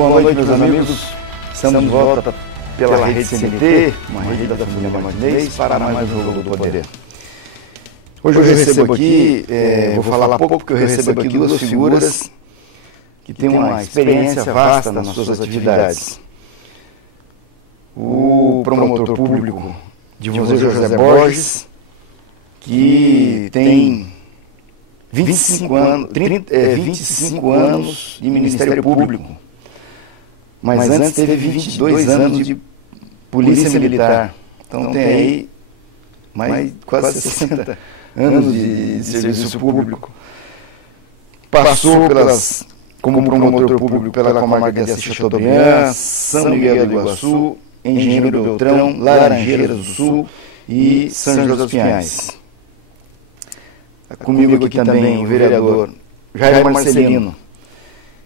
Boa noite, meus amigos. Estamos de volta pela Rede CNT, uma rede da família Martinez, para mais um Jogo do Poder. Hoje eu recebo aqui, vou falar pouco porque eu recebo aqui duas figuras que têm uma experiência vasta nas suas atividades. O promotor público Divonzir José Borges, que tem 25 anos de Ministério Público, mas antes teve 22 anos de Polícia Militar. Então tem aí quase 60 anos de serviço público. Passou como promotor público pela comarca de Assis Chateaubriand, São Miguel do Iguaçu, Engenheiro Beltrão, Laranjeiras do Sul e São José dos Pinhais. Comigo aqui também o vereador Jair Marcelino,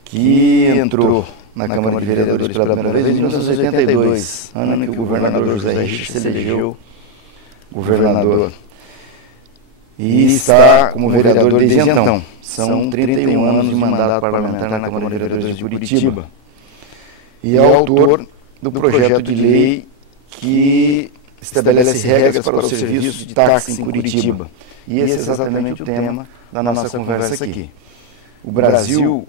que entrou na Câmara de Vereadores pela primeira vez em 1982, ano em que o governador José Richa se elegeu governador. E está como vereador desde então. São 31 anos de mandato parlamentar na Câmara de Vereadores de Curitiba. E é autor do projeto de lei que estabelece regras para o serviço de táxi em Curitiba. E esse é exatamente o tema da nossa conversa aqui. O Brasil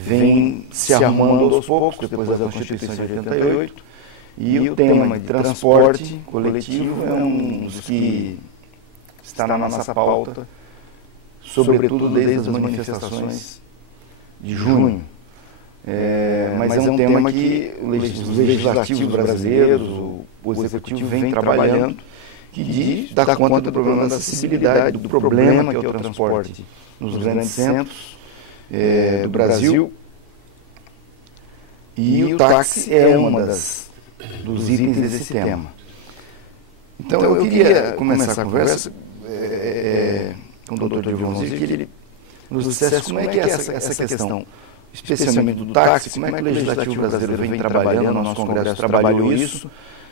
vem se arrumando aos poucos, depois da Constituição de 88, e o tema de transporte coletivo é um dos que está na nossa pauta, sobretudo desde as manifestações de junho. Mas é um tema que os legislativos brasileiros, o executivo vem trabalhando, que dá conta do problema da acessibilidade, do problema que é o transporte nos grandes centros do Brasil. E o táxi é uma dos itens desse tema. Então eu queria começar a conversa com o doutor Divonzir, que ele nos dissesse como é que é essa questão, especialmente do táxi, como é que o legislativo brasileiro vem trabalhando, o nosso Congresso trabalhou isso,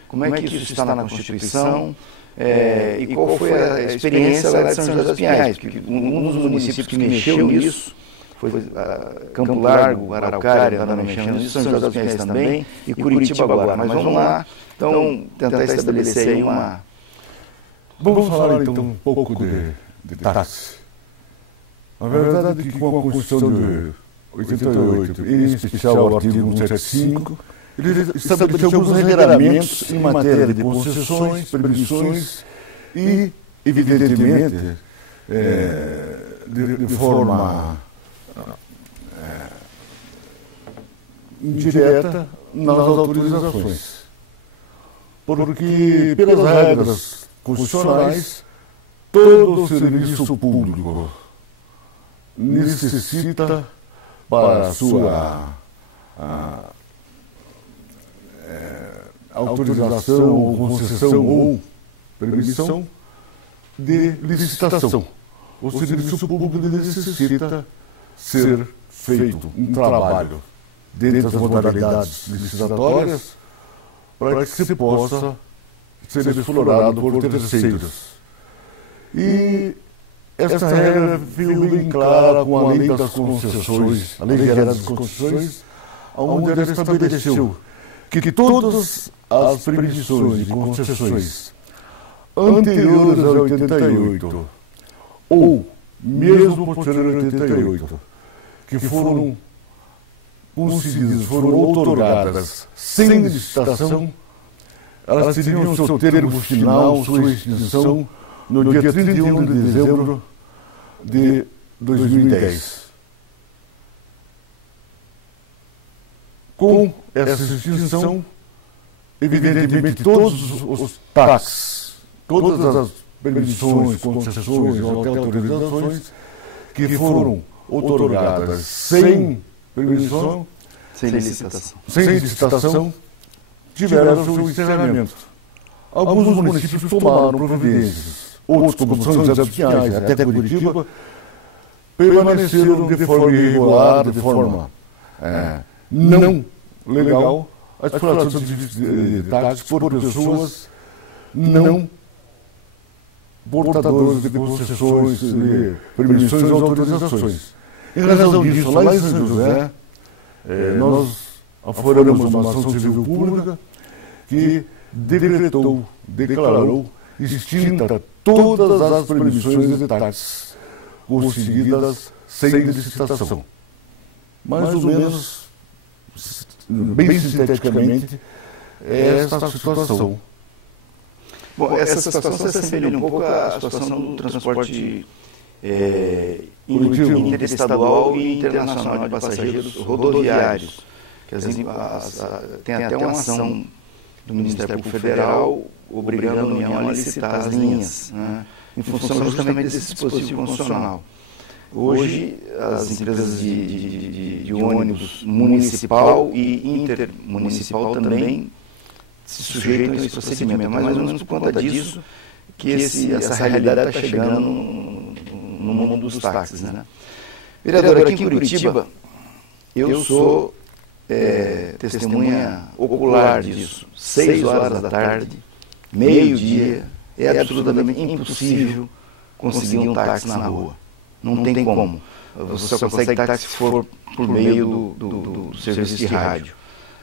como é que isso está na Constituição, e qual foi a experiência lá de São José dos Pinhais, porque um dos municípios que mexeu nisso foi Campo Largo, Araucária, está mexendo nisso, São José dos Pinhais também, e Curitiba agora. Mas vamos lá, então, tentar estabelecer aí uma... Vamos falar então um pouco de táxi. A verdade é que com a Constituição de 88, em especial o artigo 175, ele estabeleceu alguns regramentos em matéria de concessões, permissões e, evidentemente, de forma indireta nas autorizações. Porque, pelas regras constitucionais, todo serviço público necessita, para a sua autorização ou concessão ou permissão, de licitação. O serviço público necessita ser feito um trabalho dentro das modalidades licitatórias para que se possa ser explorado por terceiros. E esta regra veio bem clara com a lei das concessões, a lei geral das concessões, onde ela estabeleceu que todas as permissões e concessões anteriores a 88 ou mesmo posterior a 88, que foram concedidas, foram outorgadas sem licitação, elas teriam seu termo final, sua extinção, no dia 31 de dezembro de 2010. Com essa extinção, evidentemente, todos os táxis, todas as permissões, concessões ou até autorizações que foram outorgadas sem permissão, sem licitação, tiveram seu encerramento. Alguns municípios tomaram providências, outros, como São José dos Pinhais, até Curitiba, permaneceram de forma irregular, de forma não legal, a exploração de táxis por pessoas não portadores de concessões, de permissões e autorizações. Em razão disso, lá em São José, nós aforamos uma ação civil pública que declarou extinta todas as permissões de táxi conseguidas sem licitação. Mais ou menos, bem sinteticamente, é esta situação. Bom, essa situação se assemelha um pouco à situação do transporte interestadual e internacional de passageiros rodoviários. Tem até uma ação do Ministério Público Federal obrigando a União a licitar as linhas, né, em função justamente desse dispositivo constitucional. Hoje, as empresas de ônibus municipal e intermunicipal também se sujeitam a esse procedimento. Mais ou menos por conta disso que essa realidade está chegando no mundo dos táxis, né? Vereador, aqui em Curitiba, eu sou testemunha ocular disso. 6 horas da tarde, meio-dia, é absolutamente impossível conseguir um táxi na rua. Não tem como. Você só consegue táxi se for por meio do serviço de rádio.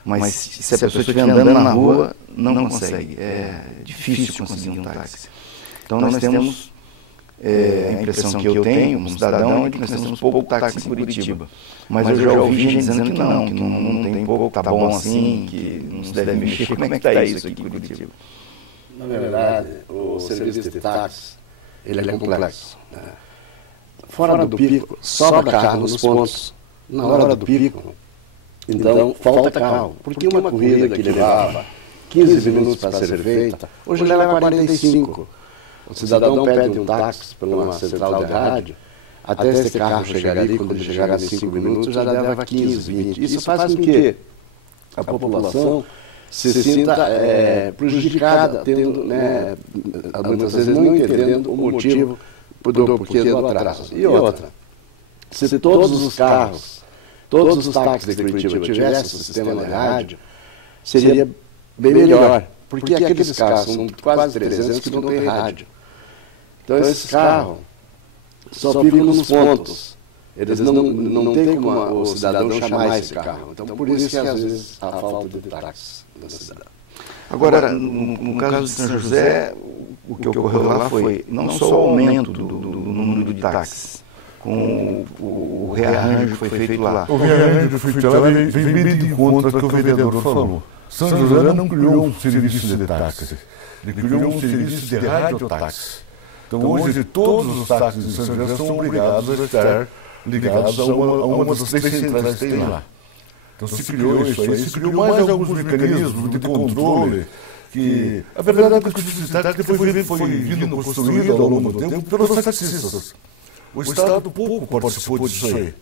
Mas se a pessoa estiver andando na rua, não consegue. É difícil conseguir um táxi. Então nós temos, a impressão que eu tenho, como cidadão, é que nós temos pouco táxi em Curitiba. Mas eu já ouvi gente dizendo que não tem pouco, tá bom assim, que não se deve mexer. Como é que está isso aqui em Curitiba? Na verdade, o serviço de táxi, ele é complexo, né? Fora do pico, sobra carro nos pontos. Na hora do pico, então falta carro. Porque uma corrida que levava 15 minutos para ser feita, hoje leva 45. O cidadão pede um táxi por uma central de rádio, até esse carro chegar ali, quando ele chegar em 5 minutos, já leva 15, 20. Isso faz com que a população se sinta prejudicada, tendo, né, muitas vezes não entendendo o motivo do porquê do atraso. E outra, se todos os carros, todos os táxis de Curitiba tivessem o sistema de rádio, seria bem melhor, porque aqueles carros são quase 300 que não têm rádio. Então esses carros só ficam nos pontos. Eles não têm como o cidadão chamar esse carro. Então por isso que às vezes há falta de táxi da cidade. Agora, no caso de São José, o que ocorreu lá foi não só o aumento do número de táxis, com o rearranjo que foi feito lá. O rearranjo que foi feito lá vem bem de encontro ao que o vereador falou. São José não criou um serviço de táxi, ele criou um serviço de radiotáxi. Então hoje todos os táxis de São José são obrigados a estar ligados a uma das 3 centrais que tem lá. Então se criou isso aí, se criou mais alguns mecanismos de controle, que a verdade é que o serviço de táxi foi vindo construído ao longo do tempo pelos taxistas. O Estado pouco participou disso aí.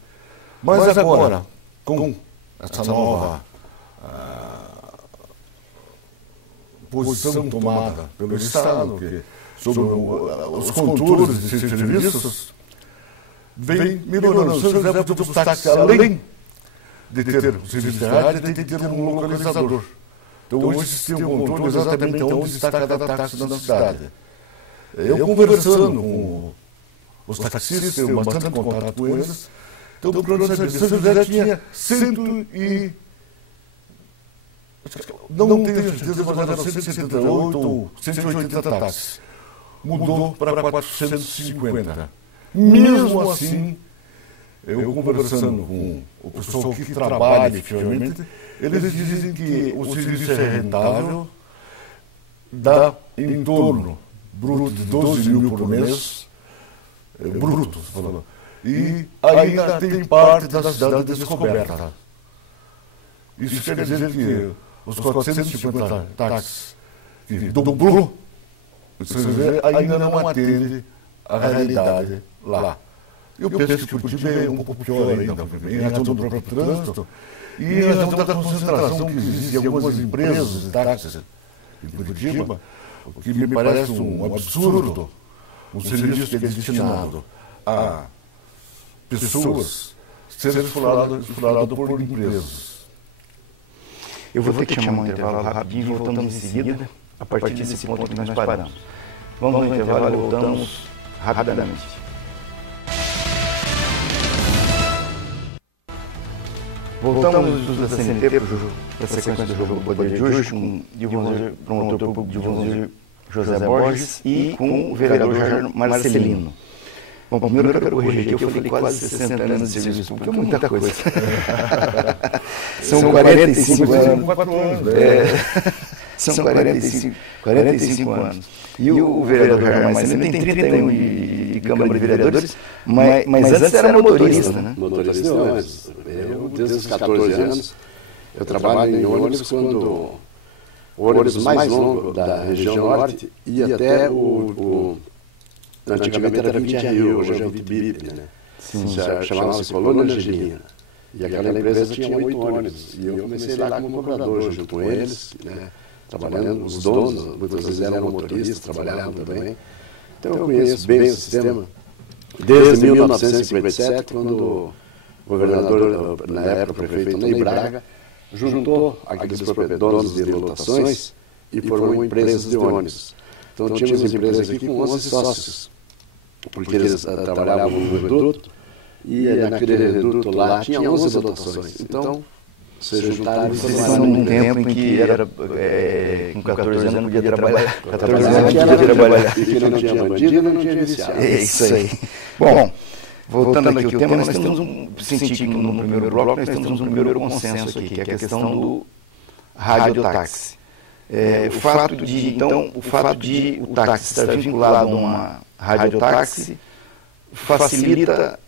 Mas agora, com essa nova posição tomada pelo Estado, sobre os controles de serviços, vem melhorando. São José botou os táxis, além de ter o serviço de rádio, tem que ter um localizador. Então hoje se tem um controle exatamente onde está cada táxi na cidade. Eu conversando com os taxistas, tenho bastante contato com eles, então procurando saber. São José tinha não tenho certeza, mas era 178 ou 180 táxis. Mudou para 450. Mesmo assim, eu conversando com o pessoal que trabalha efetivamente, eles dizem que o serviço é rentável, dá em torno, bruto, de 12 mil por mês, bruto, falando, e ainda tem parte da cidade descoberta. Isso quer dizer que os 450 táxis que dobrou, ainda não atende a realidade lá. Eu penso que Curitiba é um pouco pior ainda, em razão do próprio trânsito e em razão da concentração que existe em algumas empresas de táxis em Curitiba, o que me parece um absurdo, um serviço que é destinado a pessoas ser explorado por empresas. Eu vou ter que chamar um intervalo rapidinho e voltamos em seguida, a partir desse ponto que nós paramos. Vamos no intervalo e voltamos rapidamente. Voltamos da CNT para a sequência do jogo do Poder de hoje com o promotor público Divonzir José Borges e com o vereador Jair Marcelino. Bom, primeiro eu quero corrigir aqui, eu falei quase 60 anos de serviço público, é muita coisa. São 45 anos. São 45 anos. E o vereador Jair Marcelino tem 31 de Câmara de Vereadores, mas antes era motorista, né? Motorista de ônibus. Eu, desde os 14 anos, eu trabalho em ônibus quando o ônibus mais longo da região norte ia até antigamente era 20 Rio, hoje é o Vitibip, né? Chamava-se Colônia Angelina. E aquela empresa tinha 8 ônibus. E eu comecei lá como cobrador, junto com eles, né? Trabalhando, os donos, muitas vezes eram motoristas, trabalhavam também. Então eu conheço bem o sistema. Desde 1957, quando o governador, na época o prefeito Ney Braga, juntou aqueles donos de lotações e formou empresas de ônibus. Então tínhamos empresas aqui com 11 sócios, porque eles trabalhavam no reduto, e naquele reduto lá tinha 11 lotações. Então, se juntaram... Vocês estão num tempo em que era, com 14 anos não podia trabalhar. 14 anos não podia trabalhar. E que não tinha bandido, não tinha viciado. É isso aí. Bom, voltando aqui ao tema, nós temos senti que no primeiro bloco nós temos um primeiro consenso aqui, que é a questão do radiotáxi. O fato de o táxi estar vinculado a uma radiotáxi facilita,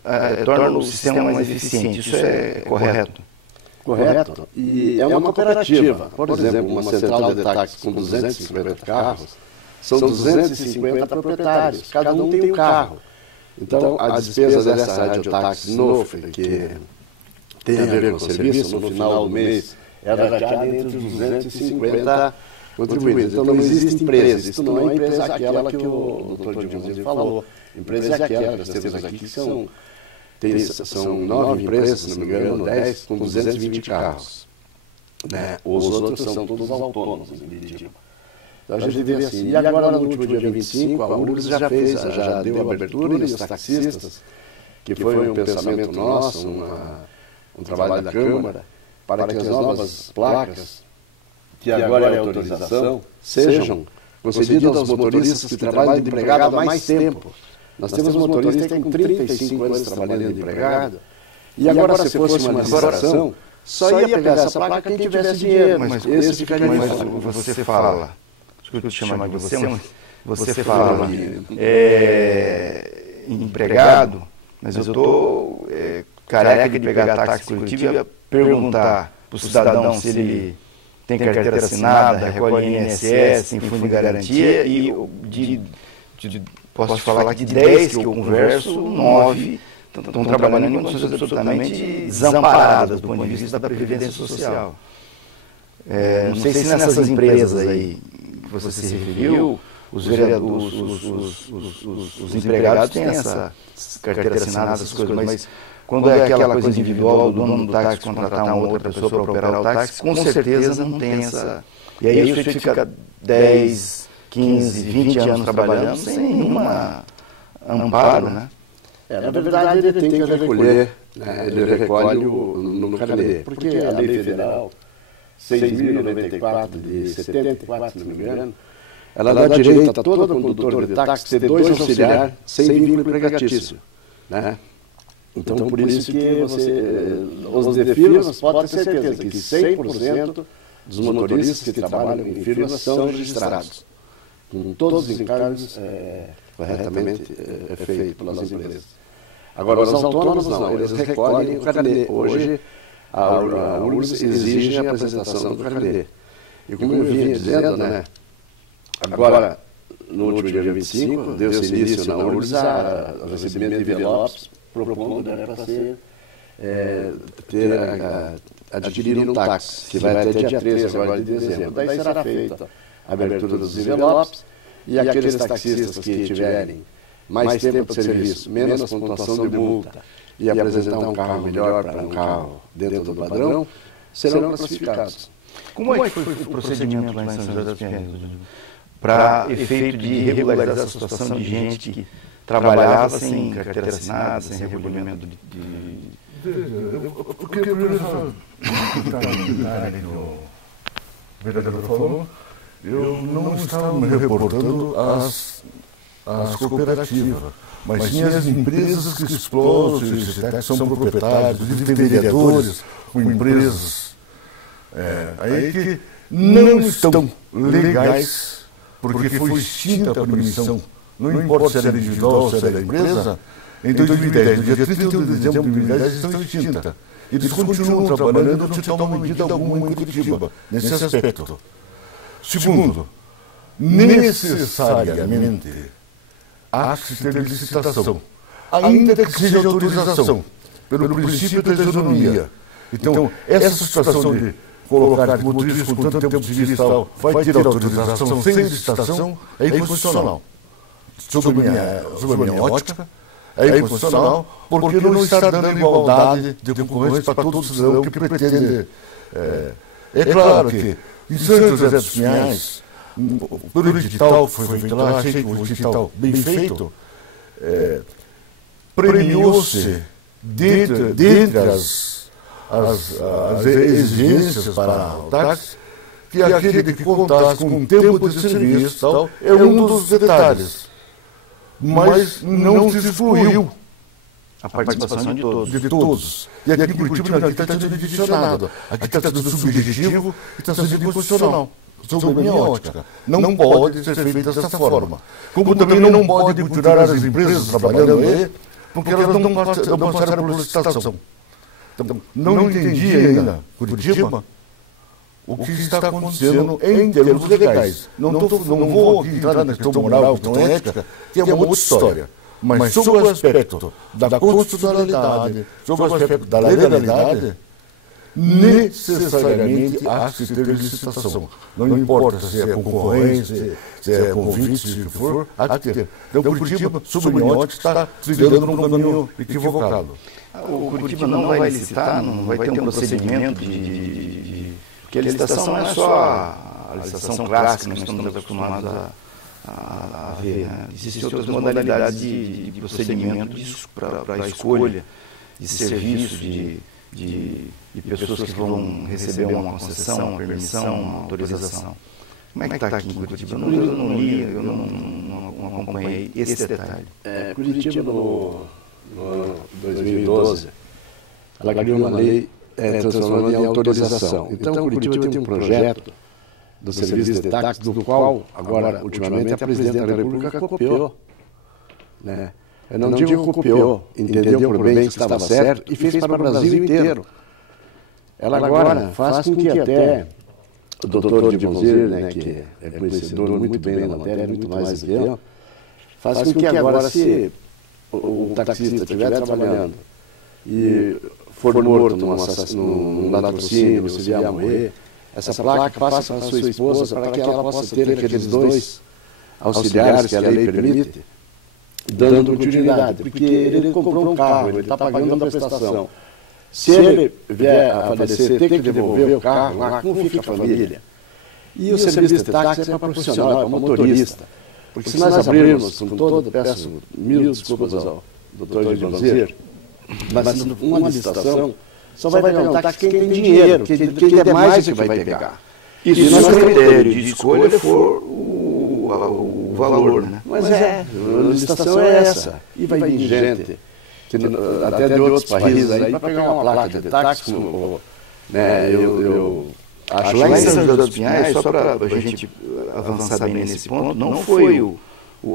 torna o sistema mais eficiente. Isso é correto? Correto. E é uma cooperativa. Por exemplo, uma central de táxi com 250 carros, são 250 proprietários. Cada um tem um carro. Então, a despesa dessa radiotáxi NOFRE, que tem a ver com o serviço, no final do mês, é rateada entre os 250 contribuintes. Então, não existe empresa. Isso não é empresa aquela que o doutor Divonzir falou. Empresa é aquela que nós temos aqui, que são 9 empresas, se não me engano, 10, com 220 carros. Né? Os outros são todos autônomos, tipo. Então a gente vê assim. E agora, no último dia 25, a URGS já deu abertura e os taxistas, que foi um pensamento nosso, um trabalho da Câmara, para que as novas placas, que agora é autorização, sejam concedidas aos motoristas que trabalham de empregado há mais tempo. Nós temos motoristas que têm com 35 anos trabalhando de empregado, e agora, se fosse uma licitação, só ia pegar essa placa quem tivesse dinheiro, mas esse ficaria mas você fala, desculpa te chamar de você, mas você fala empregado, mas eu estou careca de pegar táxi coletivo e perguntar para o cidadão se ele tem carteira assinada, recolhe INSS, tem fundo de garantia, e posso te falar que de 10 que eu converso, 9 estão trabalhando em condições absolutamente desamparadas do ponto de vista da Previdência Social. Não sei se nessas empresas aí que você se referiu, os empregados têm essa carteira assinada, essas coisas, mas quando é aquela coisa individual do dono do táxi contratar uma outra pessoa para operar o táxi, com certeza não tem essa... E aí o sujeito fica 10, 15, 20 anos trabalhando sem nenhuma amparo, né? Na verdade, ele tem que recolher, né? Ele recolhe no carnê, porque a lei federal 6.094 de 74, se não me engano, ela dá direito a todo condutor de táxi ter 2 auxiliares sem vínculo empregatício, né? Então, por isso que os de firmas, pode ter certeza que 100% dos motoristas que trabalham em firmas são registrados, com todos os encargos corretamente feitos pelas empresas. Agora, os autônomos não, eles recolhem o carnê. Hoje, a URGS exige a apresentação do carnê. E como eu vinha dizendo, né, agora, no último dia 25, deu-se início na URGS ao recebimento de envelopes, propondo para ser adquirir um táxi, que vai até dia 13 agora de dezembro. Daí será feita a abertura dos envelopes e aqueles taxistas que tiverem mais tempo de serviço, menos pontuação de multa e apresentar um carro melhor para um carro dentro do padrão, serão classificados. Como é que foi o procedimento lá em São José dos Pinheiros, para efeito de regularizar a situação de gente que trabalhava sem carteira assinada, sem recolhimento Porque o vereador falou, eu não estava me reportando às cooperativas, mas sim as empresas que exploram, que são proprietários, existem vereadores com empresas aí que não estão legais, porque foi extinta a permissão, não importa se era individual ou se era da empresa, em 2010, no dia 31 de dezembro de 2010, estão extintas. Eles continuam trabalhando, não se toma medida alguma em Curitiba, nesse aspecto. Segundo, necessariamente há que ter licitação, ainda que seja autorização, pelo princípio da isonomia. Então, essa situação de colocar motoristas com tanto tempo de serviço vai ter autorização sem licitação é inconstitucional. Sob a minha ótica, é inconstitucional, porque não está dando igualdade de concorrência para todos os cidadãos que pretendem. É claro que em São José dos Pinhais, pelo edital que foi feito lá, achei que o edital bem feito, premiou-se, dentre as exigências para o táxi, que aquele que contasse com um tempo de serviço tal, é um dos detalhes. Mas não se excluiu a participação de todos. De todos. E aqui em Curitiba não está sendo adicionado. Aqui está sendo subjetivo e está sendo inconstitucional. Sob a minha ótica. Não pode ser feito dessa forma. Como também não pode continuar as empresas trabalhando aí, porque elas não passaram por licitação. Então, não entendi ainda, Curitiba, o que está acontecendo em termos legais. Não vou aqui entrar na questão moral, questão ética, que é uma outra história. Mas sobre o aspecto da constitucionalidade, sobre o aspecto da legalidade, necessariamente há que ter licitação. Não importa se é concorrência, se é convite, se o que for, há que ter. Então, Curitiba, sob a minha ótica, está trilhando num caminho equivocado. O Curitiba não vai licitar, não vai ter um procedimento porque a licitação não é só a licitação clássica que nós estamos acostumados a ver. Né? Existem outras modalidades de procedimento para a escolha de serviço, de pessoas que vão receber uma concessão, uma permissão, uma autorização. Como é que está aqui em Curitiba? Eu não li, eu não acompanhei esse detalhe. Curitiba, no ano 2012, ela criou uma lei transformando em autorização. Então, Curitiba tem um projeto do serviço de táxi, do qual, agora, ultimamente, a presidente da República copiou. Né? Eu não digo copiou, entendeu por bem que estava certo e fez para o Brasil inteiro. Ela agora faz com que até o doutor Dimozir, né, que é conhecedor muito bem da matéria, muito mais do que eu, faz com que agora, se o taxista estiver trabalhando e for morto num latrocínio, se vier a morrer, essa placa passa para a sua esposa para que ela possa ter aqueles 2 auxiliares que a lei permite, dando utilidade, porque ele comprou um carro, ele está pagando a prestação. Se ele vier a falecer, tem que devolver o carro, lá, como fica a família? E o serviço de táxi é para profissional, é para motorista. Porque se nós abrirmos com todo, peço 1000 desculpas ao doutor Dimozir, mas uma licitação só vai pegar um táxi quem tem dinheiro, quem é mais que vai pegar. E se o critério de escolha for o valor, né? Mas a licitação é essa. E vai vir gente, até de outros países aí, para pegar uma placa de táxi. Né, eu acho lá em São José dos Pinhais, só para a gente avançar bem nesse ponto, não foi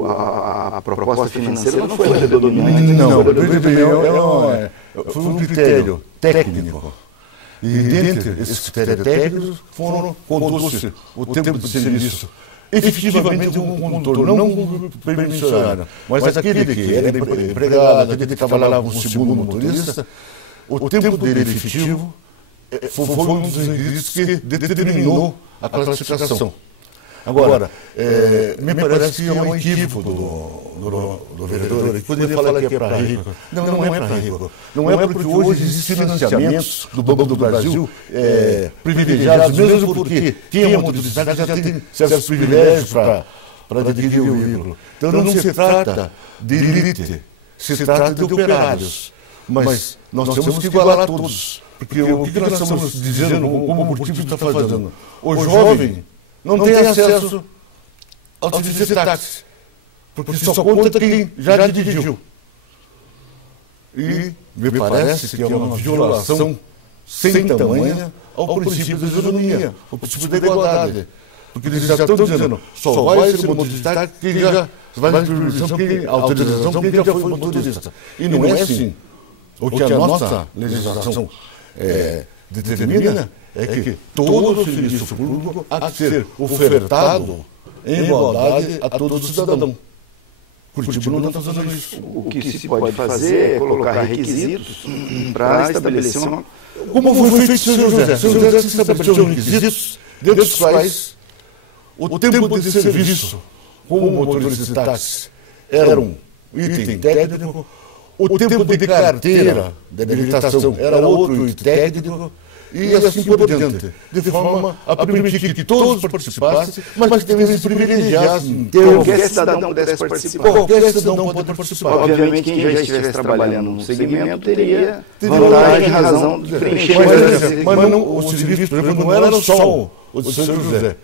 a proposta financeira, não foi predominante. Não, foi um critério técnico. E dentre esses critérios técnicos contou-se o tempo de serviço efetivamente um condutor, não permissionário, mas aquele que era empregado, aquele que trabalhava com o segundo motorista, o tempo dele efetivo foi um dos requisitos que determinou a classificação. Agora, me parece que é um equívoco do vereador, quando ele fala que é para rico. Não é para rico. Não é porque hoje existem financiamentos do Banco do Brasil privilegiados, mesmo porque quem é motorista já tem certos privilégios para adquirir o veículo. Então não se trata de elite, se trata de operários. Mas nós temos que igualar todos. Porque o que nós estamos dizendo, como o Curitiba está fazendo? O jovem não tem acesso ao serviço de táxi, porque só conta quem já dirigiu. E me parece que é uma violação sem tamanha ao princípio da isonomia, ao princípio da igualdade. Porque eles já estão dizendo, só vai ser motorista quem já vai ter autorização quem já foi motorista. E não é assim. O que a nossa legislação determina é que todo o serviço público há de ser ofertado em igualdade a todo cidadão. Curitiba não está fazendo isso. O que se pode fazer é colocar requisitos para estabelecer uma... Como foi feito em São José? São José se estabeleceu requisitos, dentro dos quais o tempo de serviço como motorista de táxi era um item técnico, o tempo de carteira de habilitação era outro item técnico, e assim por diante, de forma a permitir que todos participassem, mas que também se privilegiassem. Qualquer cidadão pudesse participar. Qualquer cidadão pode participar. Obviamente, quem já estivesse trabalhando no segmento teria vantagem em razão de preencher mas não, o serviço, por exemplo, não era só o de São José.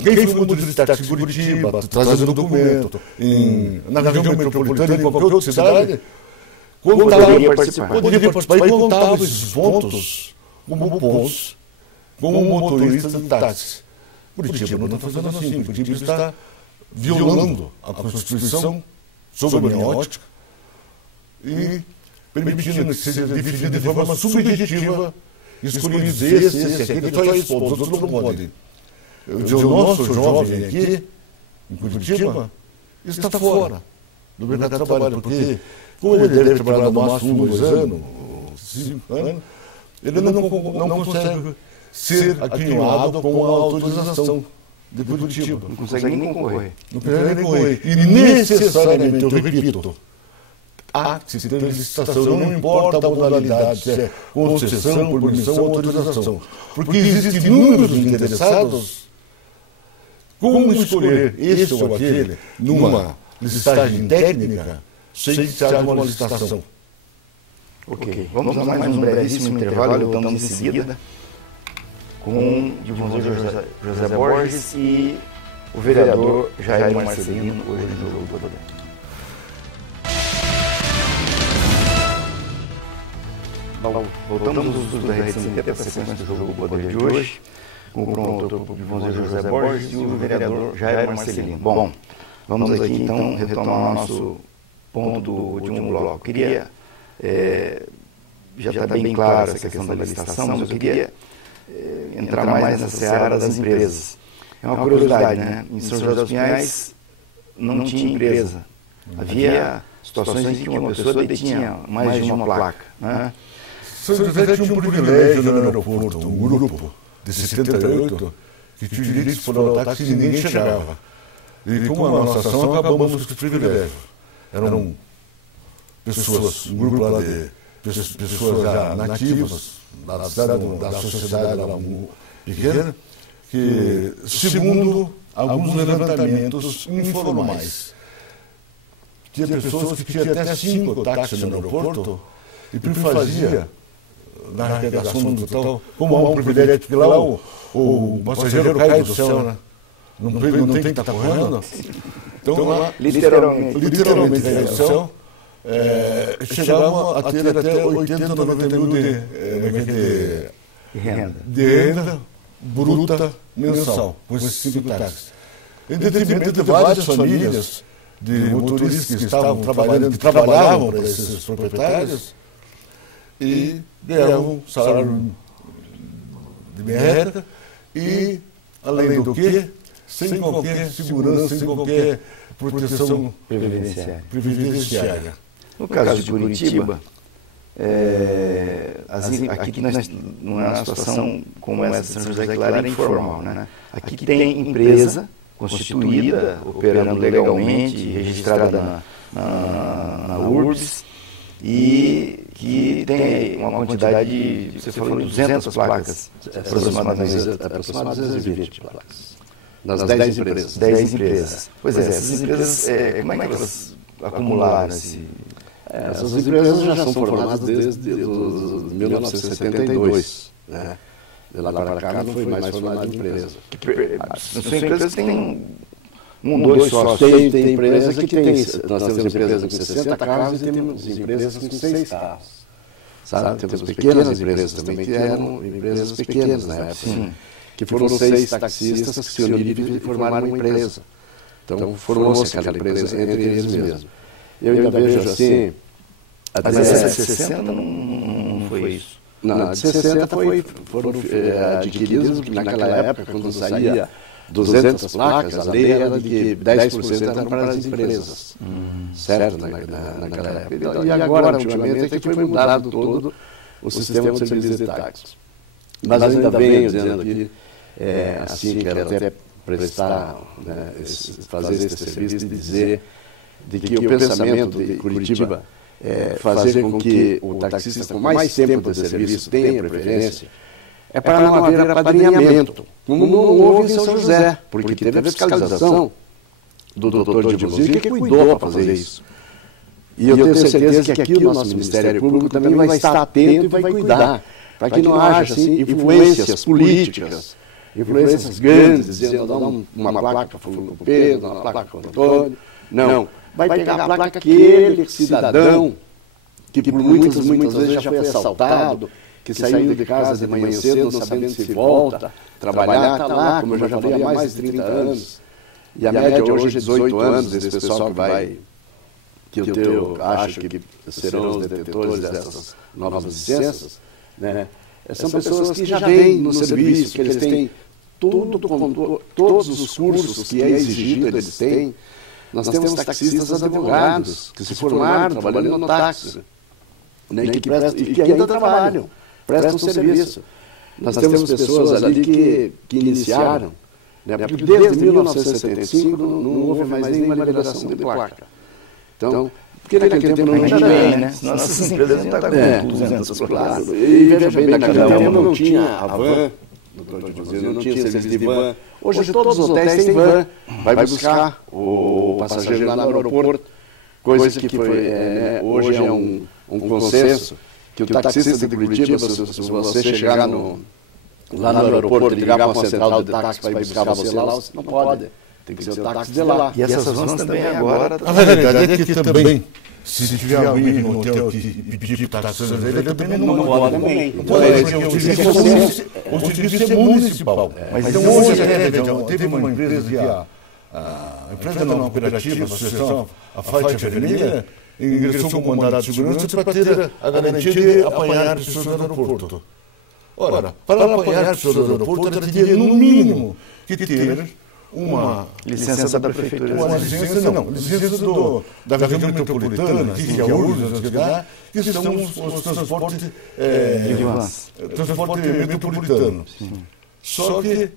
Quem foi motorista de táxi em Curitiba, trazendo documento, na região metropolitana, em qualquer outra cidade, poderia participar. E contava esses pontos como pontos, como motorista de táxi. Curitiba não está fazendo assim. Curitiba está violando a Constituição, sob a minha ótica, e permitindo que seja definido de forma subjetiva, escolhidos esse, aquele, só esse ponto, os outros não podem. O nosso jovem aqui, em Curitiba, está fora do mercado de trabalho, porque, como ele deve trabalhar no máximo 2 anos, 5 anos, ele não consegue ser aquinhoado com a autorização de Curitiba. Não consegue nem concorrer. Não consegue nem concorrer. E necessariamente, eu repito, há que se ter licitação, não importa a modalidade, se é concessão, permissão ou autorização. Porque existem inúmeros interessados. Como escolher esse ou aquele numa licitagem técnica sem que se haja uma licitação? Ok, vamos a mais um brevíssimo intervalo, voltamos em seguida com o divulgador José Borges e o vereador Jair Marcelino, hoje no Jogo do Poder. Bom, voltamos aos estudos da Rede CNT para a sequência do Jogo do Poder de hoje, com o promotor José Borges e o vereador Jair Marcelino. Bom, vamos aqui então retomar o nosso ponto do último bloco. Queria, já está bem claro essa questão da licitação, mas eu queria entrar mais nessa seara das empresas. É uma curiosidade, né? Em São José dos Pinhais não tinha empresa. Havia situações em que uma pessoa detinha mais de uma placa, né? São José tinha um privilégio no aeroporto, um grupo de 78 que tinha o direito de explorar o táxi e ninguém chegava. E como a nossa ação, acabamos com esse privilégio. Eram pessoas, um grupo lá de pessoas já nativas da sociedade lá pequena, que, segundo alguns levantamentos informais, tinha pessoas que tinham até 5 táxis no aeroporto e fazia na arrecadação do total, como há um privilégio, porque lá o passageiro cai do céu, né? Não tem que estar correndo. Então lá, literalmente cai do céu, chegavam a ter até 80, 90 mil de renda bruta mensal, com esses 5 táxis. Em detrimento de várias famílias de motoristas que estavam trabalhando, que trabalhavam para esses proprietários, e ganhavam salário de merda e, além do que, sem qualquer segurança, sem qualquer proteção previdenciária. No caso de Curitiba, aqui nós não é uma situação como essa de São José que lá era informal, né? Aqui tem empresa constituída, operando legalmente, registrada na URBS, e que tem uma quantidade, você falou, de 200 placas, aproximadamente 220 placas. Das 10 empresas. 10 empresas. Pois é, essas empresas, como é que elas acumularam esse... Essas empresas já são formadas desde 1972. Né? De lá para cá não foi mais formada empresa. A sua empresa tem um, dois sócios. Tem empresa que tem. Nós temos empresas com 60 carros e temos empresas com 6 carros. Sabe? Temos pequenas empresas também, que eram empresas pequenas na época. Sim. Que foram 6 taxistas que se uniram e formaram uma empresa. Então formou-se aquela empresa entre eles mesmos. Eu ainda vejo assim... Mas essa de 60 não foi isso? Não, a de 60 foram adquiridas, porque naquela época, quando saía 200 placas, a lei era de que 10% eram para as empresas. Certo? Naquela época. E agora, ultimamente, é que foi mudado todo o sistema de serviços de táxi. Mas ainda venho dizendo aqui, assim, quero até prestar, né, fazer esse serviço de dizer de que o pensamento de Curitiba é fazer com que o taxista com mais tempo de serviço tenha preferência, é para não haver apadrinhamento, como não houve em São José, porque teve a fiscalização do doutor de Luzia que cuidou para fazer isso. E eu tenho certeza que aqui o nosso Ministério Público também vai estar atento e vai cuidar, para que não haja assim, influências políticas, influências grandes, dizendo dá uma placa para o Pedro, uma placa para o Antônio. Não. Vai pegar a placa aquele cidadão que por muitas vezes já foi assaltado, que saiu de casa de manhã cedo não sabendo se volta, trabalhar, está lá, como eu já falei, há mais de 30 anos. E a média hoje é 18 anos, esse pessoal que eu acho que serão os detentores dessas novas licenças, né? São pessoas que já vêm no serviço, que eles têm todos os cursos que é exigido, eles têm. Nós temos taxistas advogados que se formaram trabalhando no táxi, né, e que ainda trabalham, prestam serviço. Nós temos pessoas ali que iniciaram, né, porque desde 1975 não houve mais nenhuma liberação de placa. Então, porque naquele tempo não tinha, né? Nossas empresas não estavam com 200 placas. E veja bem, naquele tempo não tinha a van, não tinha serviço de van. Hoje todos os hotéis têm van, vai buscar o passageiro lá no aeroporto, coisa que foi, hoje é um consenso, que o taxista de Curitiba, se você chegar lá no aeroporto e ligar para uma central de táxi para ir buscar você lá, você não pode, tem que ser o táxi de lá. E essas vans também agora... A verdade é que também, se tiver alguém no hotel que pedir taxas, ele também não pode também. Não pode, porque o serviço é municipal. Mas então hoje teve uma empresa que a empresa não, a cooperativa, a associação, a faixa vermelha, ingressou com um mandado de segurança para ter a garantia de apanhar pessoas no aeroporto. Ora, para apanhar pessoas no aeroporto, ela teria no mínimo que ter uma licença da prefeitura. Uma licença da região metropolitana, que é a URSS, que são os transportes transporte metropolitano. Sim. Só que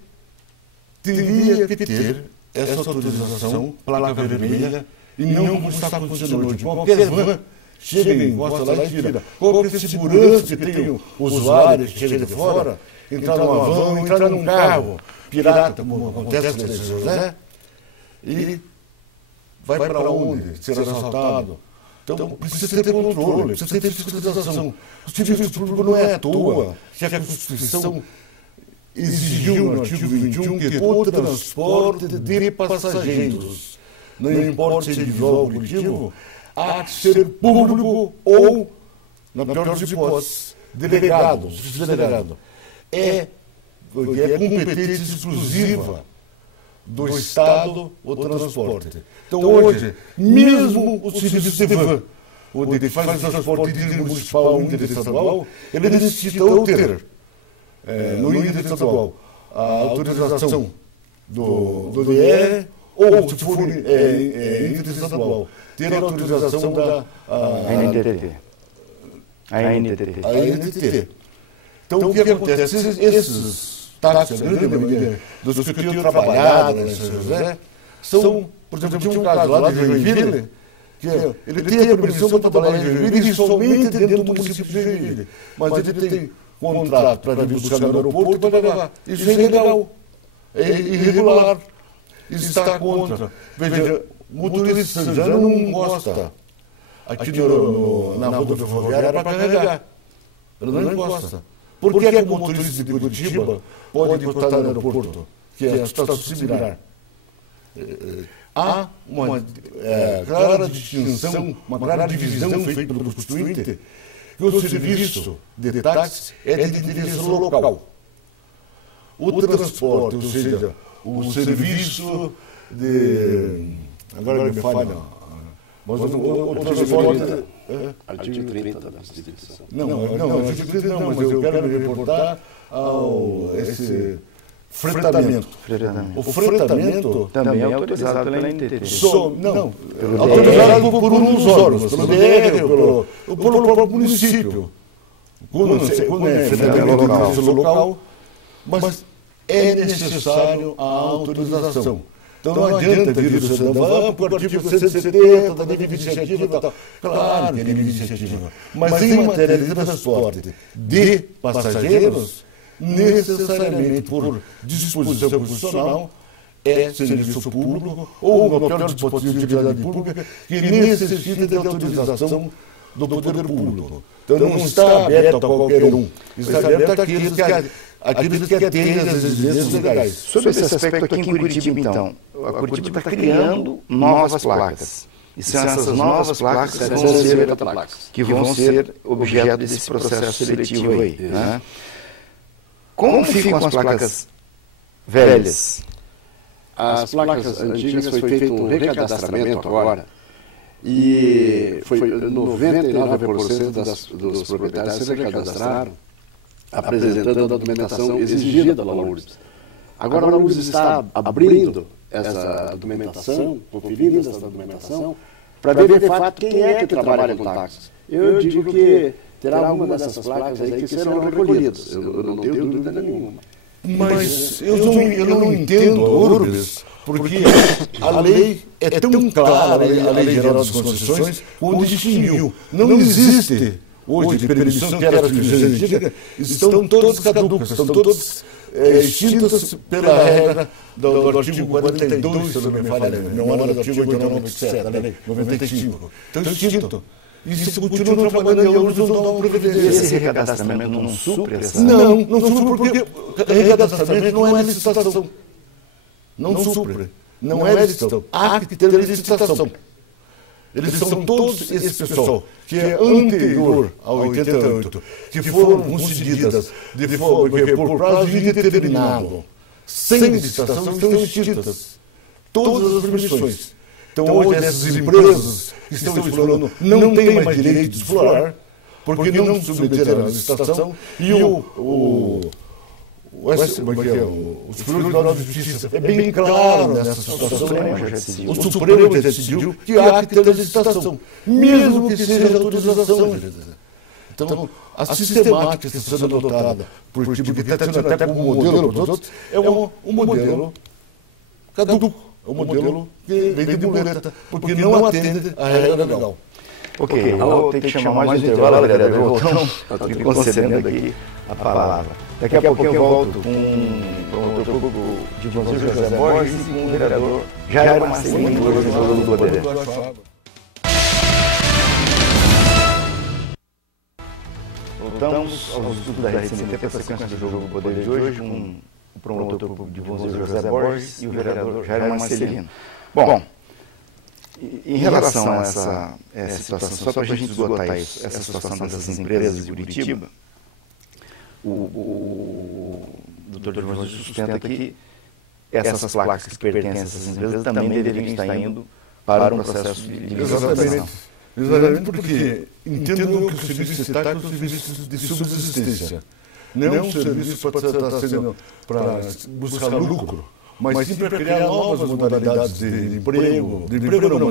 teria que ter essa autorização, placa vermelha, e não como está acontecendo hoje. Qualquer van chega, encosta lá e tira. Qualquer segurança que tem o usuário que chega de fora, entrar numa van, entrar num carro pirata, como acontece na São José, e vai para onde? Ser assaltado. Então, precisa ter controle, precisa ter fiscalização. O serviço público não é à toa, que a Constituição exigiu no artigo 21 que o transporte de passageiros, não importa se é individual ou coletivo, há que ser público ou, na pior das hipóteses, delegado. É competência exclusiva do Estado o transporte. Então hoje, mesmo o serviço de van, onde faz o transporte municipal ou interestadual, ele necessita ou ter, no interestadual, a autorização do DR, ou se for interestadual, ter a autorização da ANTT. Então o que acontece? Esses táxis, a grande maioria dos que eu tenho trabalhado em São José, são, por exemplo, tinha um caso lá de Joinville, que ele tem a permissão para trabalhar em Joinville somente dentro do município de Joinville, mas ele tem contrato para vir buscar no aeroporto para levar. Isso é ilegal, é irregular, está contra. Veja, o motorista já não gosta. aqui na rodovia ferroviária para carregar. Ela não encosta. Por que o motorista de Curitiba pode encostar no aeroporto, que é a situação similar? Há uma clara distinção, uma clara divisão feita pelo Constituinte, que o serviço de táxi é de direção local. O transporte, ou seja, o serviço de... Agora me falha. Mas o transporte... Artigo 30 da Constituição. Não, artigo 30 não, mas eu quero me reportar ao esse fretamento. O fretamento também é autorizado pela NTT. Autorizado por um dos órgãos, pelo DR, pelo próprio município. Quando é fretamento local, mas é necessário a autorização. Então não adianta vir o cidadão para o artigo 170 da livre iniciativa e tal. Claro que é livre iniciativa. Mas em matéria de transporte de passageiros, necessariamente por disposição constitucional, é serviço público ou qualquer dispositivo de utilidade pública que necessita de autorização do poder público. Então não está aberto a qualquer um. Está aberto àqueles que atendem às exigências legais. Sobre esse aspecto aqui em Curitiba, então, a Curitiba está criando novas placas. E são essas novas placas que vão ser objeto desse processo seletivo aí. Né? Como ficam as placas velhas? As placas antigas foi feito um recadastramento agora e foi 99% dos proprietários se recadastraram apresentando a documentação exigida da Lourdes. Agora a Lourdes está abrindo essa documentação, conferindo essa documentação, para ver de fato quem é que trabalha com táxis. Eu digo que terá alguma dessas placas aí que serão recolhidas, eu não tenho dúvida nenhuma. Mas eu não entendo, Urbes, porque a lei é tão clara, a Lei Geral das Concessões, onde distinguiu. Não existe hoje permissão que era antiga, estão todas caducas, estão todas extintas pela regra do artigo 42, se não me falha, não era do artigo 89, etc., da lei 95. Então, extinto. E se continuam trabalhando e hoje não dão previdência. Esse recadastramento não supre essa... Não supre porque recadastramento não é licitação. Não supre. Não é licitação. Há que ter licitação. Eles são todos esse pessoal que é anterior ao 88, que foram concedidas por prazo indeterminado, sem licitação, estão extintas. Todas as permissões. Então, hoje, essas empresas que estão explorando não têm mais direito de explorar, porque não submeteram a licitação, e o Superior de Justiça é bem claro nessa situação. O Supremo já decidiu que há que ter licitação, mesmo que seja autorização. Então, a sistemática que está sendo adotada por tipo, que está sendo até como modelo para os outros, é um modelo caduco. É um modelo que vem de muleta, porque não atende à regra legal. Ok, eu vou ter que chamar mais um intervalo, vereador, voltando, me concedendo aqui a palavra. Daqui a pouquinho eu volto com o promotor público de Bonzinho José Borges e com o vereador Jair Marcelino, governador do Poder. Voltamos aos estudos da RCMT para a sequência do Jogo do Poder de hoje, com o promotor público de Bonzinho José Borges e o vereador Jair Marcelino. Bom, em relação a essa situação, só para a gente esgotar isso, essa situação dessas empresas de Curitiba, o doutor João sustenta que essas placas que pertencem a essas empresas também deveriam estar indo para um processo de licitação. Exatamente porque entendo que o serviço de táxi é um serviço de subsistência. Não é um serviço para buscar lucro, mas sim para criar novas modalidades de emprego,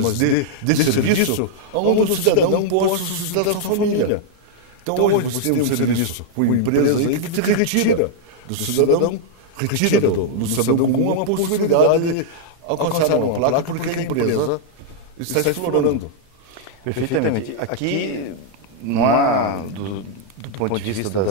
mas de serviço, onde o cidadão possa sustentar a sua família. Então hoje você tem um serviço com empresa aí que te retira do cidadão, retira do cidadão com uma possibilidade de alcançar uma placa porque a empresa está explorando. Perfeitamente. Aqui não há, do ponto de vista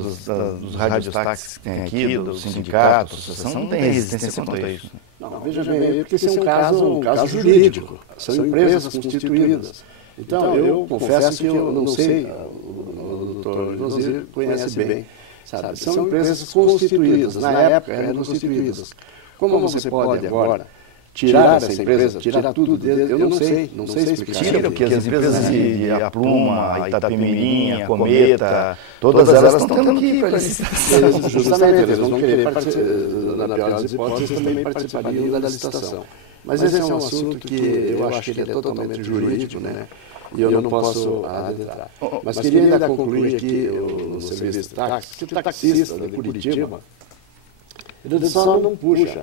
dos radiotáxis que tem aqui, do sindicato, da associação, não tem resistência quanto a isso. Não, veja bem, porque esse é um caso jurídico, são empresas constituídas. Então, eu confesso que eu não sei, o doutor José conhece bem, sabe? São empresas constituídas, na época eram constituídas. Como você pode agora tirar essa empresa, tirar tudo dele, eu não sei explicar. Tira, porque as empresas de Apruma, Itapemirim, Cometa, todas elas estão tendo que ir para a licitação. Justamente, eles vão querer participar, na pior das hipóteses, também participariam da licitação. Mas esse é um assunto que eu acho que ele é totalmente jurídico, né? E eu não posso adentrar. Mas queria ainda concluir aqui no serviço de táxi, que o taxista de Curitiba, ele só não puxa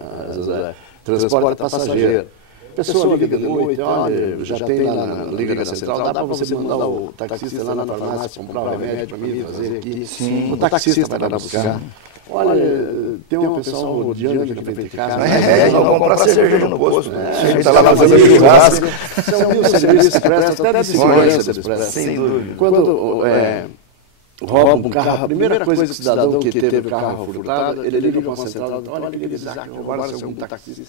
transporte passageiro. A pessoa liga de noite, olha, já tem lá na Liga da Central, dá para você mandar o taxista lá na farmácia comprar o remédio para mim fazer aqui. Sim. O taxista vai lá buscar. Olha, tem uma pessoa rodeando aqui na frente de casa. Vamos comprar cerveja no posto. Está lá fazendo churrasco. São mil serviços que prestam, até de segurança eles prestam. Sem dúvida. Quando roubam um carro, a primeira coisa que o cidadão que teve o carro furtado, ele liga para uma central, olha aquele Isaac, roubaram algum taxista.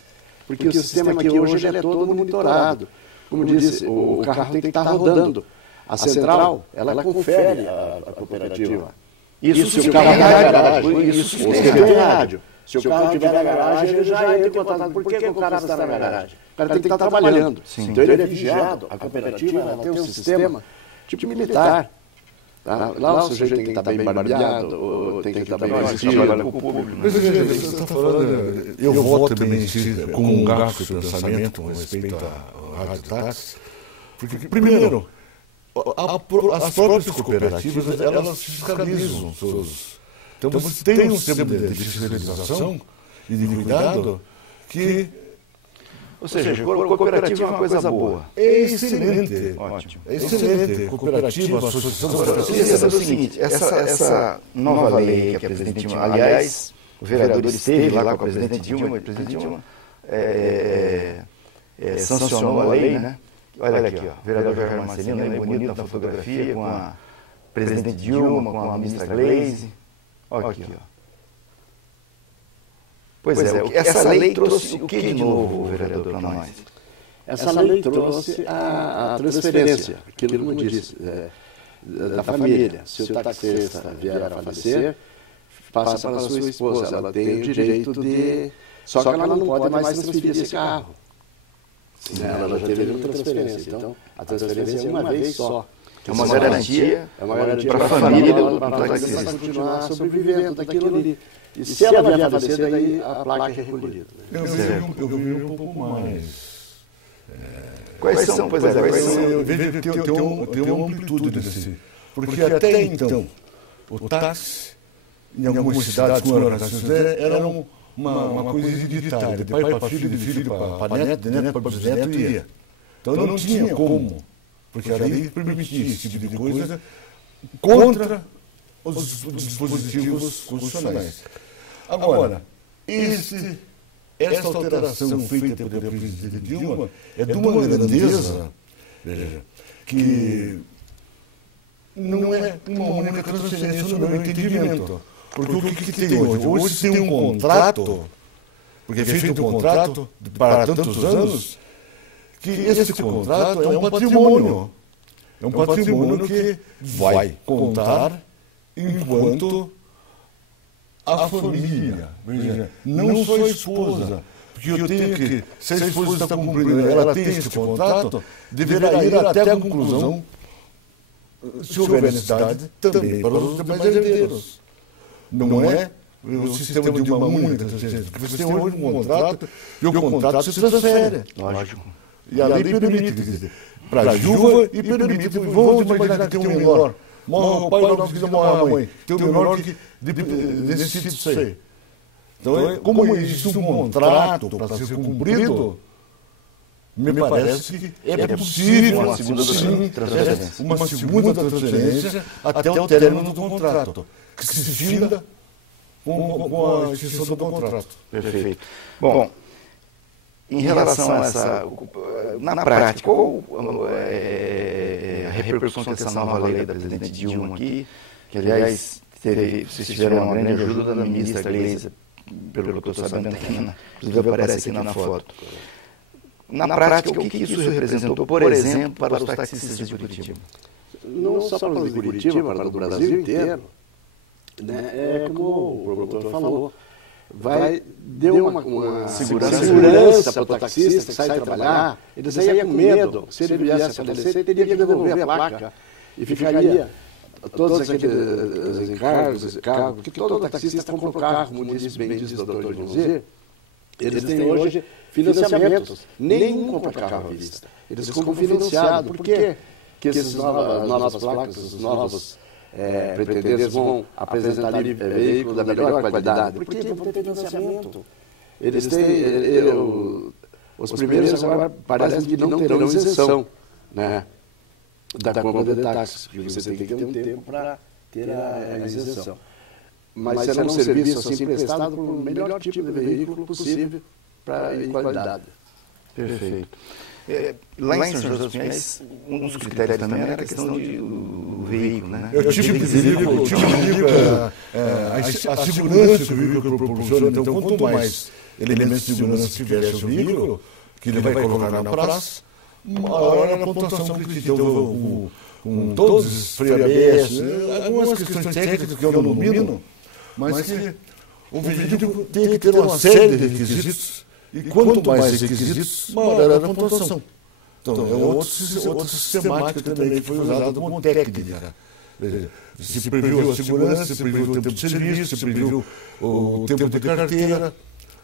Porque o sistema aqui hoje ele é todo monitorado. Como disse, o carro tem que estar rodando. A central, ela confere a cooperativa. Isso se o carro estiver na garagem, isso tem rádio. Se o carro estiver na garagem, ele já entra em contato. Por que o cara está na garagem? O cara tem que estar trabalhando. Sim. Então ele é vigiado. A cooperativa ela tem um sistema tipo militar. Tá? Lá o sujeito tem que estar bem barbeado, ou tem que estar bem vestido. Mas você está falando, eu voto também com um gasto de pensamento com respeito à rádio táxi, porque, primeiro, as próprias cooperativas, elas fiscalizam seus... Então você tem um sistema de fiscalização e de cuidado que... Ou seja, cooperativa é uma coisa boa. É excelente. Ótimo. É excelente. Cooperativa, associação... Eu queria saber o seguinte, essa nova lei que a presidente Dilma... Aliás, o vereador esteve lá com a presidente Dilma, e a presidente Dilma sancionou a lei, né? Olha aqui, ó, o vereador Jair Marcelino, aí bonito na fotografia, com a presidente Dilma, com a ministra Gleisi. Olha aqui, ó. Pois é, essa lei trouxe o que de novo, vereador, para nós? Essa lei trouxe a transferência, aquilo como eu disse, da família. Se o taxista vier a falecer, passa para a sua esposa. Ela tem o direito de... Só que ela não pode mais transferir esse carro. Ela já teve uma transferência. Então, a transferência é uma vez só. É uma garantia para a família do taxista. Para continuar sobrevivendo daquilo ali. E se ela vier a falecer, daí a placa é recolhida. Eu vi um pouco mais. Quais são, pois é, quais são? Eu vejo que tem uma amplitude desse. Porque até então, o táxi, em algumas cidades como era uma coisa hereditária, de pai para filho, de filho para neto, de neto para bisneto e ia. Então não tinha como, porque a lei permitia esse tipo de coisa contra os dispositivos constitucionais. Agora, essa alteração feita pela presidente Dilma é de uma grandeza, veja, que não é uma única transferência no meu entendimento. Porque o que tem hoje? Hoje se tem um contrato, porque é feito um contrato para tantos anos, que esse contrato é um patrimônio. É um patrimônio que vai contar enquanto a família, veja, não só a esposa, porque eu tenho que, se a esposa está cumprindo, ela tem esse contrato, deverá ir até a conclusão, se houver necessidade, também para os demais herdeiros. Não é o sistema de uma única transferência, porque você tem hoje um contrato e o contrato se transfere. Lógico. E a lei permite, quer dizer, para a viúva e permite, vamos imaginar que tem um menor. Morre o pai, logo em seguida morre a mãe. Tem um menor que necessita disso aí. Então, como existe um contrato para ser cumprido, me parece que é possível uma segunda transferência até o término do contrato, que se finda com a extinção do contrato. Perfeito. Bom, em relação a essa, na prática, qual a repercussão que essa nova lei da presidente Dilma aqui, que aliás vocês tiveram uma grande ajuda da ministra Gleisi, pelo que eu estou sabendo, inclusive aparece aqui na foto. Na prática, o que isso representou, por exemplo, para os taxistas de Curitiba? Não só para os de Curitiba, para o Brasil inteiro. Né? É como o promotor falou, deu uma segurança para o taxista que sai trabalhar, ele saía com medo, se ele viesse a falecer, ele teria que devolver a placa e ficaria todos aqueles encargos, que todo taxista compra o carro, como disse bem disse o doutor José, eles têm hoje financiamentos, nenhum compra carro à vista, eles compram financiado. Por quê? Que essas novas placas, os novos pretendentes vão apresentar ali veículos da melhor qualidade? Porque vão ter financiamento. Eles têm, os primeiros agora parecem que não terão isenção, né, da compra de táxis, porque você tem que ter um tempo para ter a isenção. Mas será um serviço assim prestado por um melhor tipo de veículo possível para em qualidade. Perfeito. Lá em São José dos Pinhais, um dos critérios também era a questão do veículo, né? O tipo de veículo, a segurança que o veículo proporciona. Então, quanto mais elementos de segurança tivesse o veículo, que ele vai colocar na praça, maior era a pontuação que ele então, com todos os freio ABS, algumas questões técnicas que eu não domino, mas que o veículo tem que ter uma série de requisitos. E quanto mais requisitos, maior era a pontuação. Então, é outra sistemática também que foi usada como técnica. Se previu a segurança, se previu o tempo de serviço, se previu o tempo de carteira,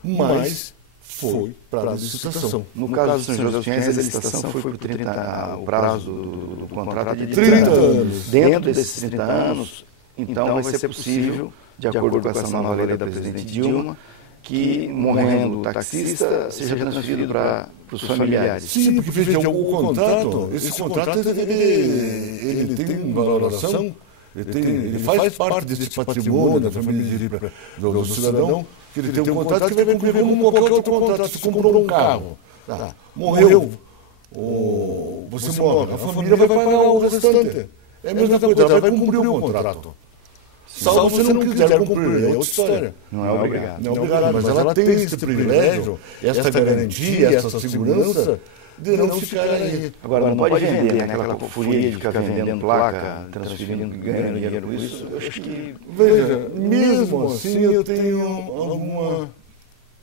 mas foi para a licitação. No caso do São José dos Pinhais, a licitação foi por 30, o prazo do contrato de 30 anos. Dentro desses 30 anos, então vai ser possível, de acordo com essa nova lei da presidente Dilma, que, morrendo o taxista, seja transferido para os familiares. Sim, porque veja, o contrato, esse contrato ele tem uma valoração, ele faz parte desse patrimônio da família do cidadão, que ele tem um contrato que vai cumprir como qualquer outro contrato. Você comprou um carro, morreu, você morre, a família vai pagar o restante. É a mesma coisa, ela vai cumprir o contrato. Salvo se não quiser cumprir, é outra história. Não é obrigado. Não é obrigado, mas ela tem esse privilégio, essa garantia, essa segurança de não ficar aí. Agora, não pode vender, né? Aquela folia de ficar vendendo placa, transferindo, ganhando dinheiro, isso, eu acho que... Veja, mesmo assim eu tenho alguma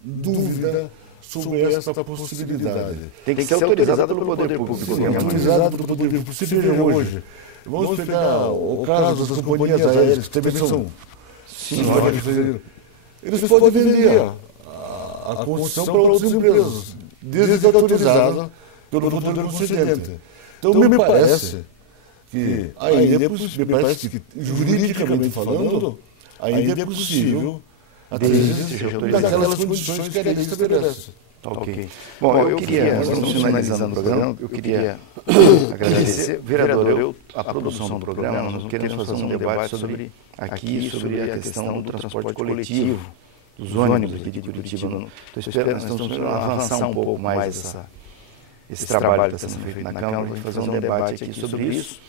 dúvida sobre essa possibilidade. Tem que ser autorizado pelo poder público. Sim, autorizado pelo poder público. Se veja hoje, vamos pegar o caso das companhias aéreas, que também são sinais. Eles podem vender a concessão para outras empresas, desde que autorizada pelo poder concedente. Então, me parece que ainda é possível, juridicamente falando, ainda é possível, daquelas condições que a lei estabelece. Ok. Bom, eu queria, nós estamos finalizando o programa, eu queria agradecer, vereador, a produção do programa, nós queremos fazer um debate sobre a questão do transporte coletivo, dos ônibus aqui de Curitiba. Nós estamos esperando avançar um pouco mais esse trabalho que está sendo feito na Câmara, a gente fazer um debate aqui sobre isso.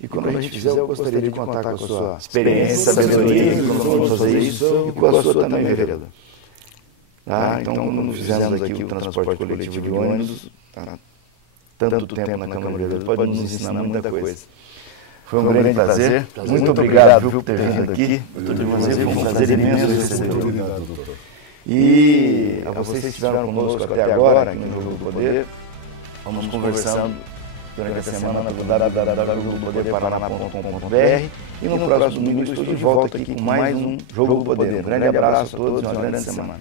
E quando a gente fizer, eu gostaria de contar com a sua experiência, sabedoria, quando vamos fazer isso, e com a sua também, vereador. Então, quando fizemos aqui o transporte coletivo de ônibus, tanto tempo na Câmara de Vereadores, pode nos ensinar muita coisa. Foi um grande prazer. Muito obrigado por ter vindo aqui. Foi um prazer imenso receber. E a vocês que estiveram conosco até agora, aqui no Jogo do Poder, vamos conversando durante a semana no www.jogodopoderparaná.com.br e no próximo domingo estou de volta aqui com mais um Jogo do Poder. Um grande abraço a todos e uma grande semana.